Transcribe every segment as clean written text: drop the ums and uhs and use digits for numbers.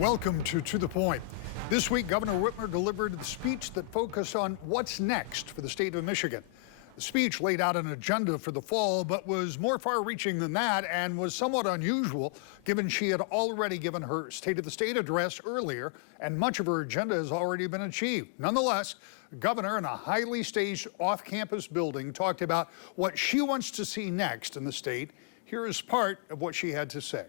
Welcome to the Point. This week, Governor Whitmer delivered the speech that focused on what's next for the state of Michigan. The speech laid out an agenda for the fall, but was more far-reaching than that and was somewhat unusual, given she had already given her State of the State address earlier, and much of her agenda has already been achieved. Nonetheless, the governor, in a highly staged off-campus building, talked about what she wants to see next in the state. Here is part of what she had to say.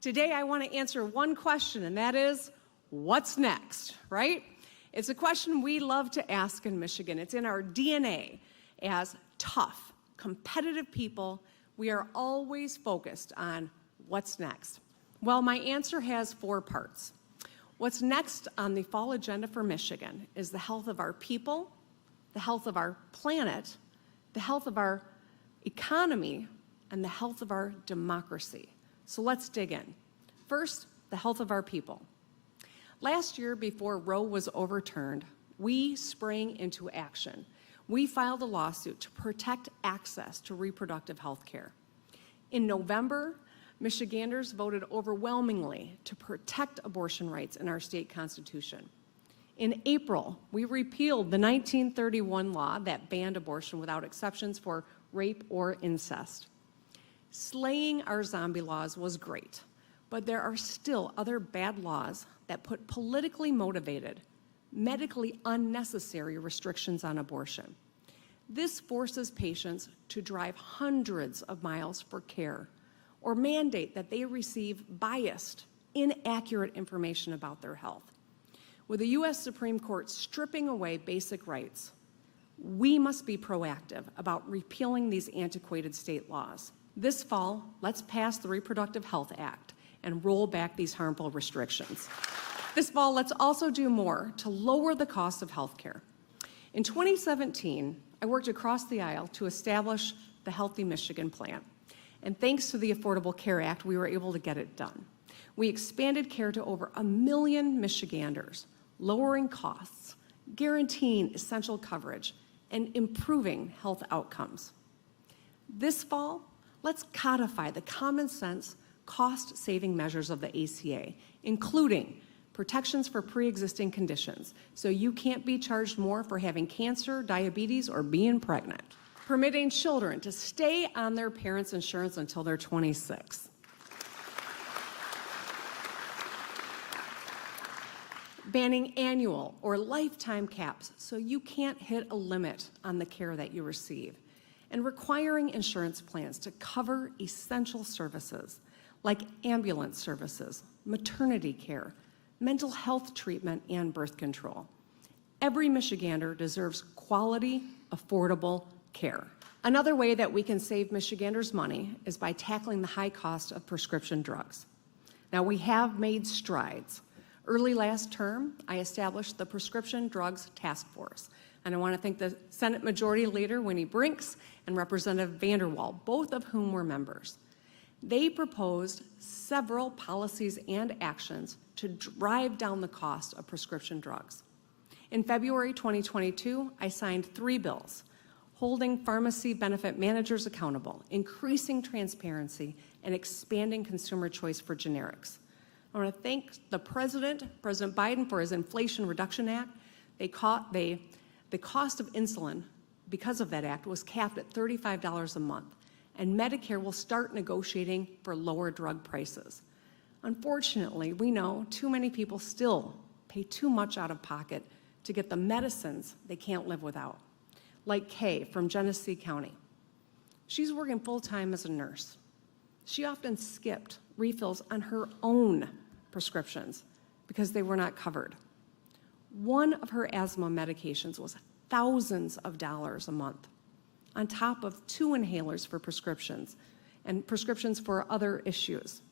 Today, I want to answer one question, and that is, what's next, right? It's a question we love to ask in Michigan. It's in our DNA. As tough, competitive people, we are always focused on what's next. Well, my answer has 4 parts. What's next on the fall agenda for Michigan is the health of our people, the health of our planet, the health of our economy, and the health of our democracy. So let's dig in. First, the health of our people. Last year, before Roe was overturned, we sprang into action. We filed a lawsuit to protect access to reproductive health care. In November, Michiganders voted overwhelmingly to protect abortion rights in our state constitution. In April, we repealed the 1931 law that banned abortion without exceptions for rape or incest. Slaying our zombie laws was great, but there are still other bad laws that put politically motivated, medically unnecessary restrictions on abortion. This forces patients to drive hundreds of miles for care or mandate that they receive biased, inaccurate information about their health. With the U.S. Supreme Court stripping away basic rights, we must be proactive about repealing these antiquated state laws. This fall, let's pass the Reproductive Health Act and roll back these harmful restrictions. This fall, let's also do more to lower the cost of health care. In 2017, I worked across the aisle to establish the Healthy Michigan Plan. And thanks to the Affordable Care Act, we were able to get it done. We expanded care to over 1 million Michiganders, lowering costs, guaranteeing essential coverage, and improving health outcomes. This fall, let's codify the common sense, cost-saving measures of the ACA, including protections for pre-existing conditions, so you can't be charged more for having cancer, diabetes, or being pregnant. Permitting children to stay on their parents' insurance until they're 26. Banning annual or lifetime caps so you can't hit a limit on the care that you receive. And requiring insurance plans to cover essential services like ambulance services, maternity care, mental health treatment, and birth control. Every Michigander deserves quality, affordable care. Another way that we can save Michiganders money is by tackling the high cost of prescription drugs. Now, we have made strides. Early last term, I established the Prescription Drugs Task Force. And I want to thank the Senate Majority Leader, Winnie Brinks, and Representative Vanderwall, both of whom were members. They proposed several policies and actions to drive down the cost of prescription drugs. In February 2022, I signed 3 bills, holding pharmacy benefit managers accountable, increasing transparency, and expanding consumer choice for generics. I want to thank the President Biden, for his Inflation Reduction Act. The cost of insulin, because of that act, was capped at $35 a month, and Medicare will start negotiating for lower drug prices. Unfortunately, we know too many people still pay too much out of pocket to get the medicines they can't live without, like Kay from Genesee County. She's working full-time as a nurse. She often skipped refills on her own prescriptions because they were not covered. One of her asthma medications was thousands of dollars a month, on top of 2 inhalers for prescriptions and prescriptions for other issues.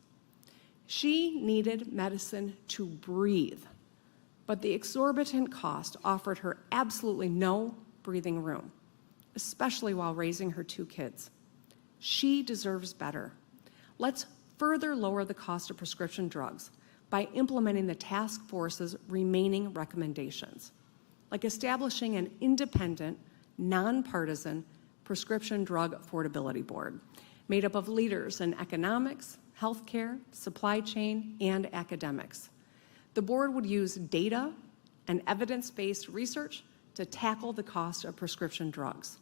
She needed medicine to breathe, but the exorbitant cost offered her absolutely no breathing room, especially while raising her 2 kids. She deserves better. Let's further lower the cost of prescription drugs by implementing the task force's remaining recommendations, like establishing an independent, nonpartisan prescription drug affordability board made up of leaders in economics, healthcare, supply chain, and academics. The board would use data and evidence-based research to tackle the cost of prescription drugs.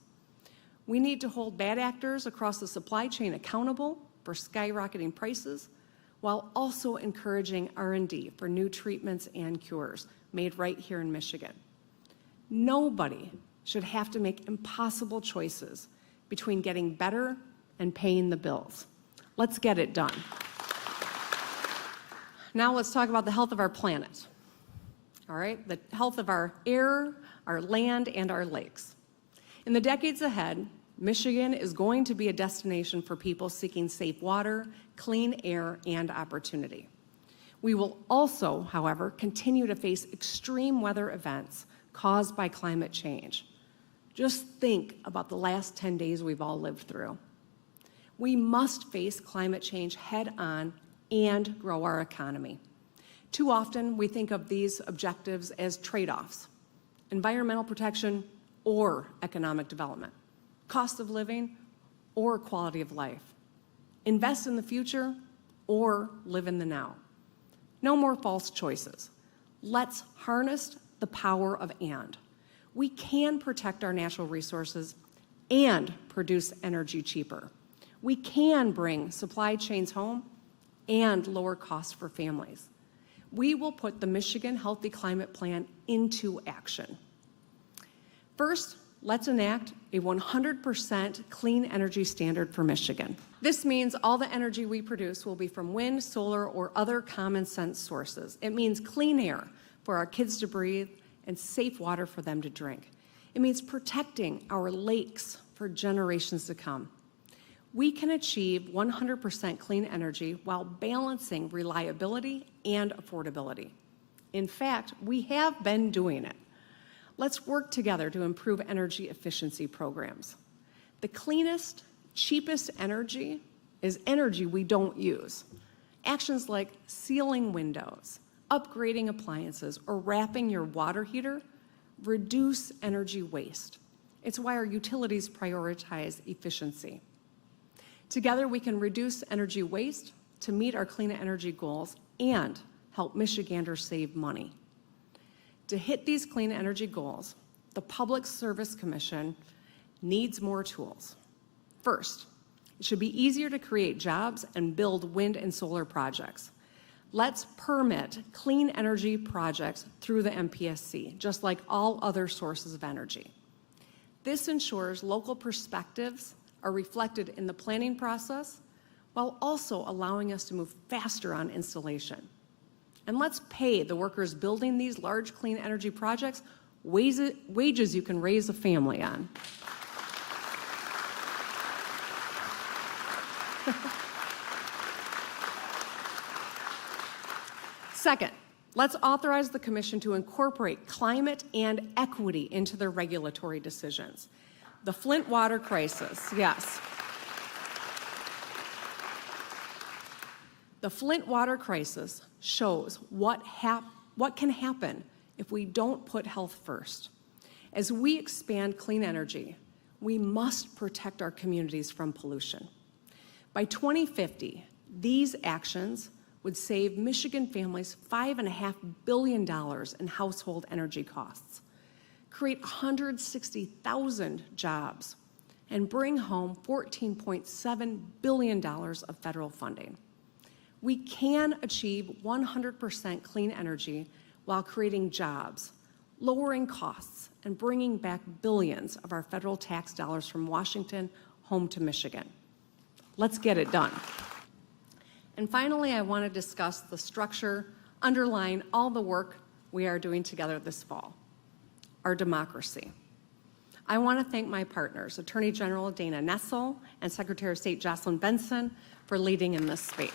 We need to hold bad actors across the supply chain accountable for skyrocketing prices, while also encouraging R&D for new treatments and cures made right here in Michigan. Nobody should have to make impossible choices between getting better and paying the bills. Let's get it done. Now let's talk about the health of our planet. All right, the health of our air, our land, and our lakes. In the decades ahead, Michigan is going to be a destination for people seeking safe water, clean air, and opportunity. We will also, however, continue to face extreme weather events caused by climate change. Just think about the last 10 days we've all lived through. We must face climate change head-on and grow our economy. Too often, we think of these objectives as trade-offs: environmental protection or economic development, cost of living or quality of life, invest in the future or live in the now. No more false choices. Let's harness the power of and. We can protect our natural resources and produce energy cheaper. We can bring supply chains home and lower costs for families. We will put the Michigan Healthy Climate Plan into action. First, let's enact a 100% clean energy standard for Michigan. This means all the energy we produce will be from wind, solar, or other common sense sources. It means clean air for our kids to breathe and safe water for them to drink. It means protecting our lakes for generations to come. We can achieve 100% clean energy while balancing reliability and affordability. In fact, we have been doing it. Let's work together to improve energy efficiency programs. The cleanest, cheapest energy is energy we don't use. Actions like sealing windows, upgrading appliances, or wrapping your water heater reduce energy waste. It's why our utilities prioritize efficiency. Together, we can reduce energy waste to meet our clean energy goals and help Michiganders save money. To hit these clean energy goals, the Public Service Commission needs more tools. First, it should be easier to create jobs and build wind and solar projects. Let's permit clean energy projects through the MPSC, just like all other sources of energy. This ensures local perspectives are reflected in the planning process, while also allowing us to move faster on installation. And let's pay the workers building these large clean energy projects wages you can raise a family on. Second, let's authorize the Commission to incorporate climate and equity into their regulatory decisions. The Flint water crisis, yes. The Flint water crisis shows what can happen if we don't put health first. As we expand clean energy, we must protect our communities from pollution. By 2050, these actions would save Michigan families $5.5 billion in household energy costs, create 160,000 jobs, and bring home $14.7 billion of federal funding. We can achieve 100% clean energy while creating jobs, lowering costs, and bringing back billions of our federal tax dollars from Washington home to Michigan. Let's get it done. And finally, I want to discuss the structure underlying all the work we are doing together this fall: our democracy. I want to thank my partners, Attorney General Dana Nessel and Secretary of State Jocelyn Benson, for leading in this space.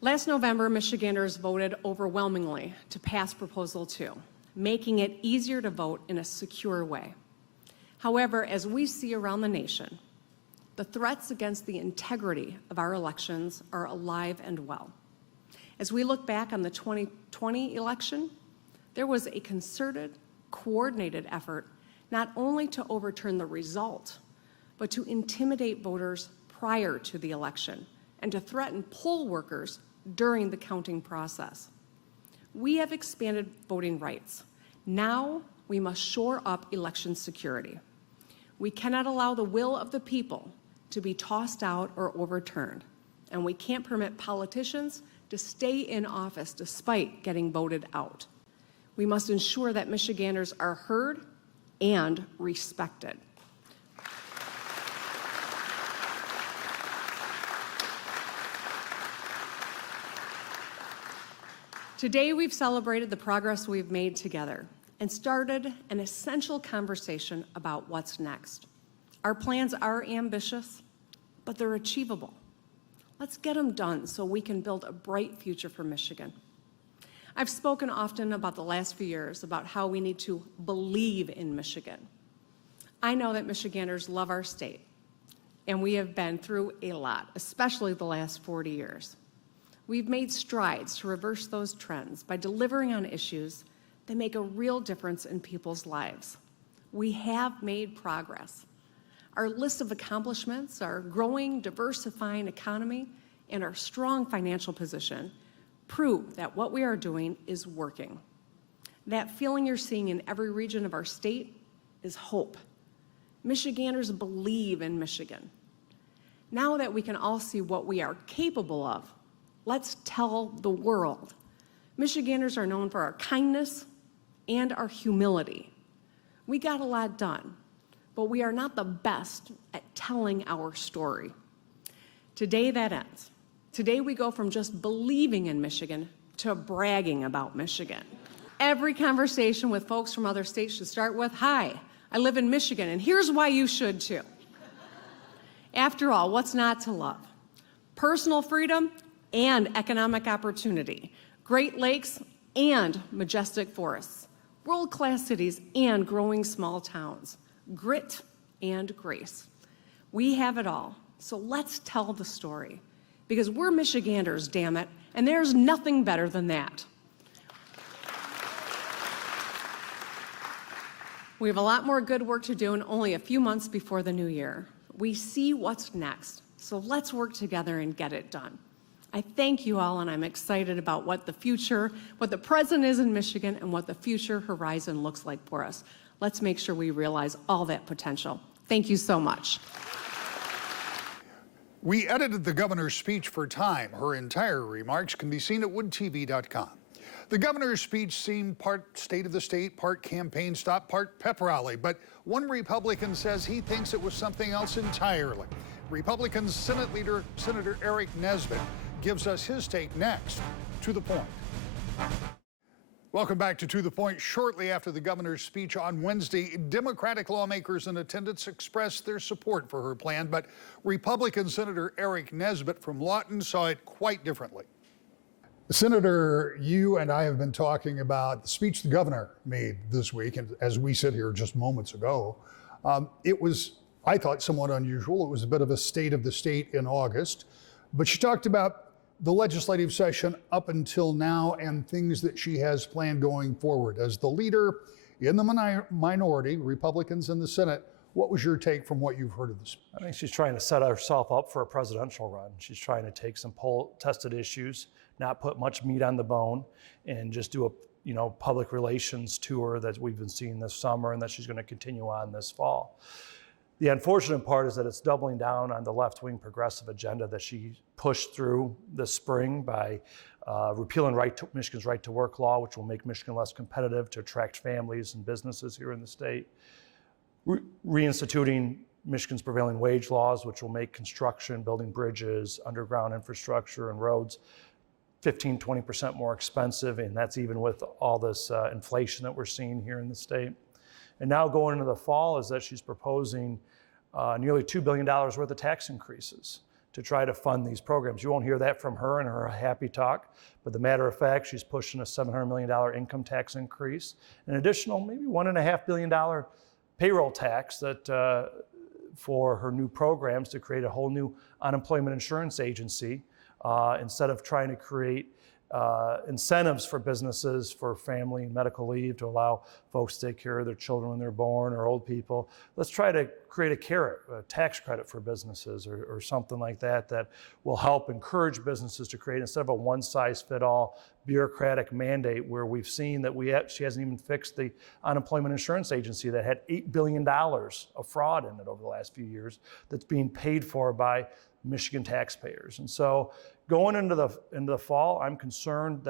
Last November, Michiganders voted overwhelmingly to pass Proposal 2, making it easier to vote in a secure way. However, as we see around the nation, the threats against the integrity of our elections are alive and well. As we look back on the 2020 election, there was a concerted coordinated effort not only to overturn the result, but to intimidate voters prior to the election and to threaten poll workers during the counting process. We have expanded voting rights. Now we must shore up election security. We cannot allow the will of the people to be tossed out or overturned, and we can't permit politicians to stay in office despite getting voted out. We must ensure that Michiganders are heard and respected. Today, we've celebrated the progress we've made together and started an essential conversation about what's next. Our plans are ambitious, but they're achievable. Let's get them done so we can build a bright future for Michigan. I've spoken often about the last few years about how we need to believe in Michigan. I know that Michiganders love our state, and we have been through a lot, especially the last 40 years. We've made strides to reverse those trends by delivering on issues that make a real difference in people's lives. We have made progress. Our list of accomplishments, our growing, diversifying economy, and our strong financial position prove that what we are doing is working. That feeling you're seeing in every region of our state is hope. Michiganders believe in Michigan. Now that we can all see what we are capable of, let's tell the world. Michiganders are known for our kindness and our humility. We got a lot done, but we are not the best at telling our story. Today that ends. Today we go from just believing in Michigan to bragging about Michigan. Every conversation with folks from other states should start with, "Hi, I live in Michigan, and here's why you should too." After all, what's not to love? Personal freedom and economic opportunity, Great Lakes and majestic forests, world-class cities and growing small towns, grit and grace. We have it all, so let's tell the story. Because we're Michiganders, damn it, and there's nothing better than that. We have a lot more good work to do and only a few months before the new year. We see what's next, so let's work together and get it done. I thank you all, and I'm excited about what the present is in Michigan and what the future horizon looks like for us. Let's make sure we realize all that potential. Thank you so much. We edited the governor's speech for time. Her entire remarks can be seen at woodtv.com. The governor's speech seemed part state of the state, part campaign stop, part pep rally. But one Republican says he thinks it was something else entirely. Republican Senate leader, Senator Eric Nesbitt, gives us his take next. To the Point. Welcome back to the Point. Shortly after the governor's speech on Wednesday, Democratic lawmakers in attendance expressed their support for her plan, but Republican Senator Eric Nesbitt from Lawton saw it quite differently. Senator, you and I have been talking about the speech the governor made this week, and as we sit here just moments ago, it was, I thought, somewhat unusual. It was a bit of a state of the state in August, but she talked about the legislative session up until now and things that she has planned going forward. As the leader in the minority, Republicans in the Senate, what was your take from what you've heard of this? I think she's trying to set herself up for a presidential run. She's trying to take some poll-tested issues, not put much meat on the bone, and just do a public relations tour that we've been seeing this summer and that she's going to continue on this fall. The unfortunate part is that it's doubling down on the left-wing progressive agenda that she pushed through this spring by repealing Michigan's right to work law, which will make Michigan less competitive to attract families and businesses here in the state. Reinstituting Michigan's prevailing wage laws, which will make construction, building bridges, underground infrastructure, and roads 15-20% more expensive, and that's even with all this inflation that we're seeing here in the state. And now going into the fall is that she's proposing nearly $2 billion worth of tax increases to try to fund these programs. You won't hear that from her in her happy talk, but the matter of fact, she's pushing a $700 million income tax increase, an additional maybe $1.5 billion payroll tax that for her new programs to create a whole new unemployment insurance agency instead of trying to create incentives for businesses for family and medical leave to allow folks to take care of their children when they're born or old people. Let's try to create a carrot, a tax credit for businesses or something like that that will help encourage businesses to create, instead of a one-size-fit-all bureaucratic mandate where we've seen that she hasn't even fixed the unemployment insurance agency that had $8 billion of fraud in it over the last few years that's being paid for by Michigan taxpayers. And so going into the fall, I'm concerned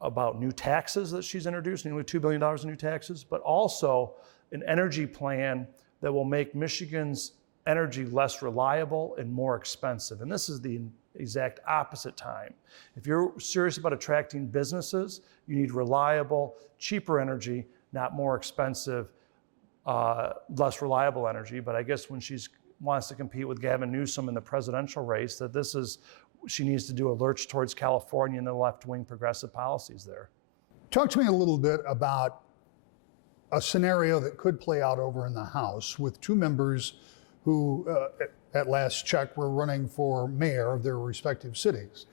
about new taxes that she's introduced, nearly $2 billion in new taxes, but also an energy plan that will make Michigan's energy less reliable and more expensive. And this is the exact opposite time. If you're serious about attracting businesses, you need reliable, cheaper energy, not more expensive, less reliable energy. But I guess when she wants to compete with Gavin Newsom in the presidential race, she needs to do a lurch towards California and the left-wing progressive policies there. Talk to me a little bit about a scenario that could play out over in the House with two members who, at last check, were running for mayor of their respective cities.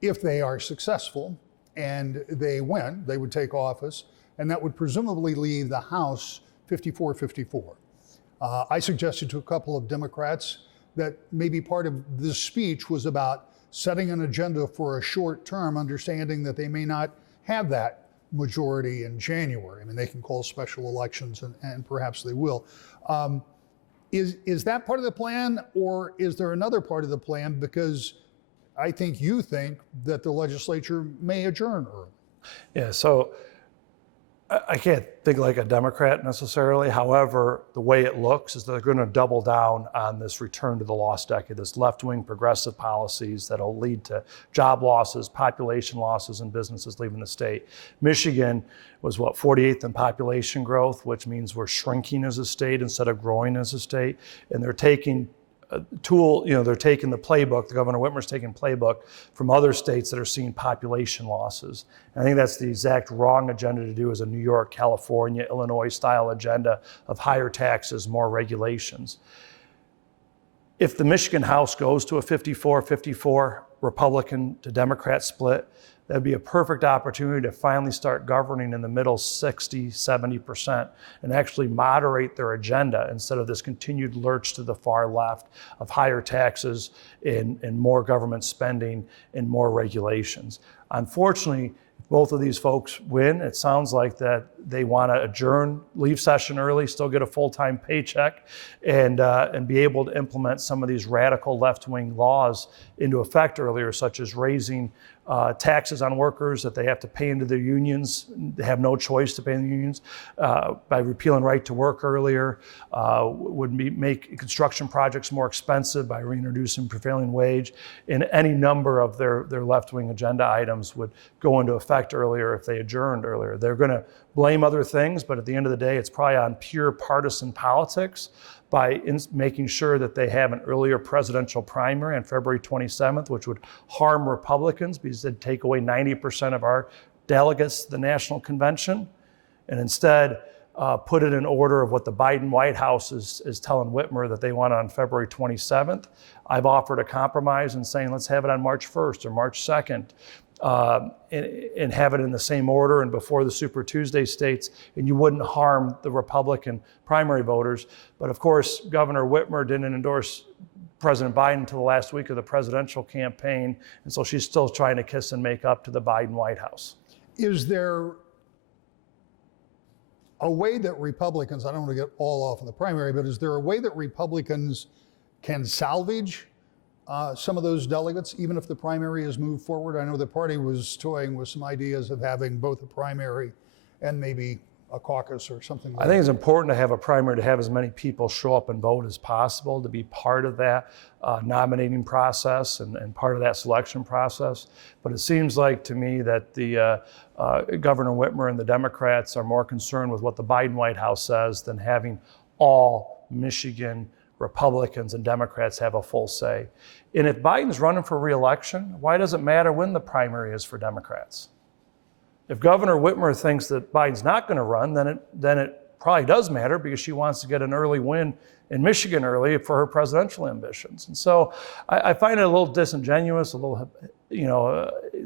If they are successful and they win, they would take office, and that would presumably leave the House 54-54. I suggested to a couple of Democrats that maybe part of this speech was about setting an agenda for a short term, understanding that they may not have that majority in January. I mean, they can call special elections, and perhaps they will. Is that part of the plan, or is there another part of the plan? Because I think you think that the legislature may adjourn early. Yeah, so I can't think like a Democrat necessarily. However, the way it looks is they're going to double down on this return to the lost decade, this left-wing progressive policies that'll lead to job losses, population losses, and businesses leaving the state. Michigan was 48th in population growth, which means we're shrinking as a state instead of growing as a state. And they're taking they're taking the playbook, the Governor Whitmer's taking playbook from other states that are seeing population losses. And I think that's the exact wrong agenda to do, as a New York, California, Illinois style agenda of higher taxes, more regulations. If the Michigan House goes to a 54-54 Republican to Democrat split, that'd be a perfect opportunity to finally start governing in the middle 60-70% and actually moderate their agenda instead of this continued lurch to the far left of higher taxes and more government spending and more regulations. Unfortunately, if both of these folks win, it sounds like that they want to adjourn, leave session early, still get a full-time paycheck, and be able to implement some of these radical left-wing laws into effect earlier, such as raising taxes on workers that they have to pay into their unions. They have no choice to pay in the unions. By repealing right to work earlier, would make construction projects more expensive by reintroducing prevailing wage. And any number of their left-wing agenda items would go into effect earlier if they adjourned earlier. They're going to blame other things, but at the end of the day, it's probably on pure partisan politics by making sure that they have an earlier presidential primary on February 27th, which would harm Republicans because they'd take away 90% of our delegates to the National Convention, and instead put it in order of what the Biden White House is telling Whitmer that they want on February 27th. I've offered a compromise in saying let's have it on March 1st or March 2nd. And have it in the same order and before the Super Tuesday states, and you wouldn't harm the Republican primary voters. But of course, Governor Whitmer didn't endorse President Biden until the last week of the presidential campaign, and so she's still trying to kiss and make up to the Biden White House. Is there a way that Republicans, I don't want to get all off of the primary, but is there a way that Republicans can salvage some of those delegates, even if the primary is moved forward? I know the party was toying with some ideas of having both a primary and maybe a caucus or something like that. I think it's important to have a primary to have as many people show up and vote as possible, to be part of that nominating process and part of that selection process. But it seems like to me that the Governor Whitmer and the Democrats are more concerned with what the Biden White House says than having all Michigan Republicans and Democrats have a full say. And if Biden's running for re-election, why does it matter when the primary is for Democrats? If Governor Whitmer thinks that Biden's not going to run, then it probably does matter because she wants to get an early win in Michigan early for her presidential ambitions. And so I find it a little disingenuous, a little,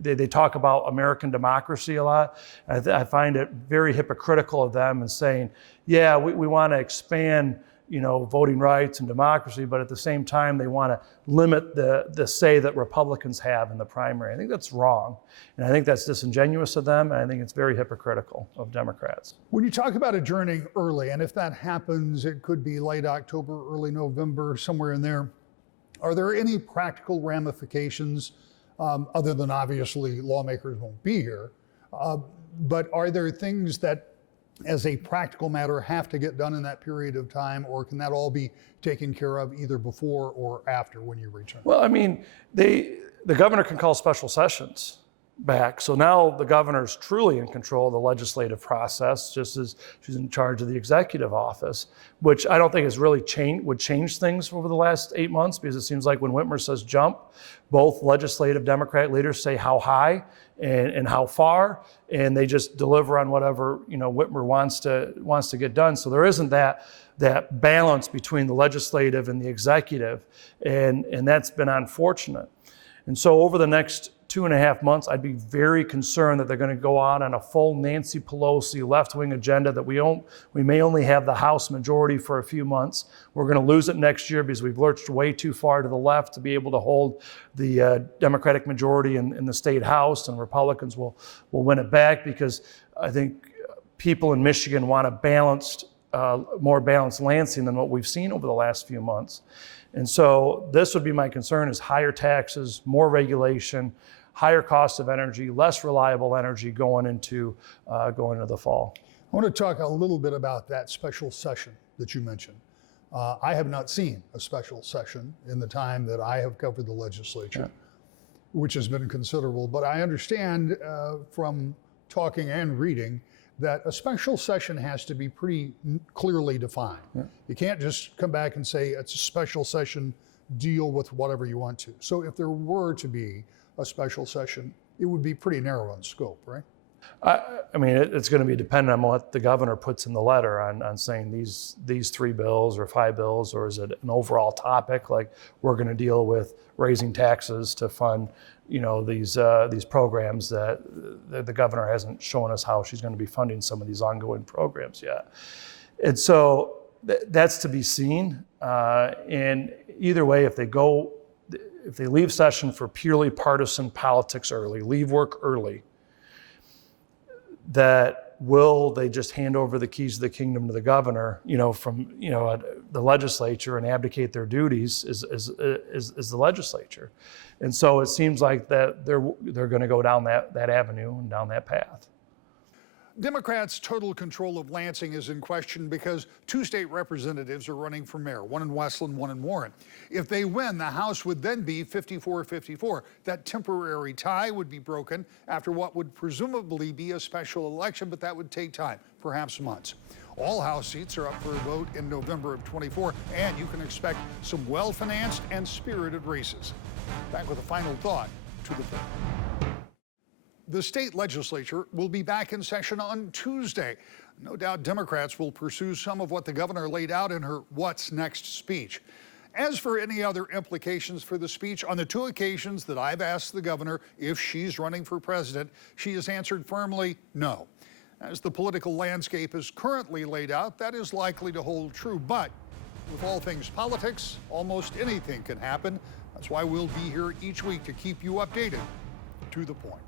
they talk about American democracy a lot. I find it very hypocritical of them in saying, yeah, we want to expand, voting rights and democracy, but at the same time, they want to limit the say that Republicans have in the primary. I think that's wrong. And I think that's disingenuous of them. And I think it's very hypocritical of Democrats. When you talk about adjourning early, and if that happens, it could be late October, early November, somewhere in there. Are there any practical ramifications, other than obviously lawmakers won't be here? But are there things that, as a practical matter, have to get done in that period of time, or can that all be taken care of either before or after when you return? Well, I mean, the governor can call special sessions back. So now the governor's truly in control of the legislative process, just as she's in charge of the executive office, which I don't think has really would change things over the last 8 months, because it seems like when Whitmer says jump, both legislative Democrat leaders say how high and how far, and they just deliver on whatever Whitmer wants to get done. So there isn't that balance between the legislative and the executive, and that's been unfortunate. And so over the next 2.5 months, I'd be very concerned that they're going to go out on a full Nancy Pelosi left-wing agenda that we may only have the House majority for a few months. We're going to lose it next year because we've lurched way too far to the left to be able to hold the Democratic majority in the state House, and Republicans will win it back, because I think people in Michigan want a more balanced Lansing than what we've seen over the last few months. And so this would be my concern, is higher taxes, more regulation, higher cost of energy, less reliable energy going into the fall. I want to talk a little bit about that special session that you mentioned. I have not seen a special session in the time that I have covered the legislature, which has been considerable. But I understand from talking and reading that a special session has to be pretty clearly defined. You can't just come back and say it's a special session, deal with whatever you want to. So if there were to be a special session, it would be pretty narrow in scope, right? I mean, it's going to be dependent on what the governor puts in the letter on saying these 3 bills or 5 bills, or is it an overall topic, like we're going to deal with raising taxes to fund these programs that the governor hasn't shown us how she's going to be funding some of these ongoing programs yet. And so that's to be seen. And either way, if they leave session for purely partisan politics early, leave work early, will they just hand over the keys of the kingdom to the governor, from the legislature, and abdicate their duties is the legislature? And so it seems like that they're going to go down that avenue and down that path. Democrats' total control of Lansing is in question because 2 state representatives are running for mayor, one in Westland, one in Warren. If they win, the House would then be 54-54. That temporary tie would be broken after what would presumably be a special election, but that would take time, perhaps months. All House seats are up for a vote in November of 24, and you can expect some well-financed and spirited races. Back with a final thought to the point. The state legislature will be back in session on Tuesday. No doubt Democrats will pursue some of what the governor laid out in her What's Next speech. As for any other implications for the speech, on the 2 occasions that I've asked the governor if she's running for president, she has answered firmly no. As the political landscape is currently laid out, that is likely to hold true. But with all things politics, almost anything can happen. That's why we'll be here each week to keep you updated to the point.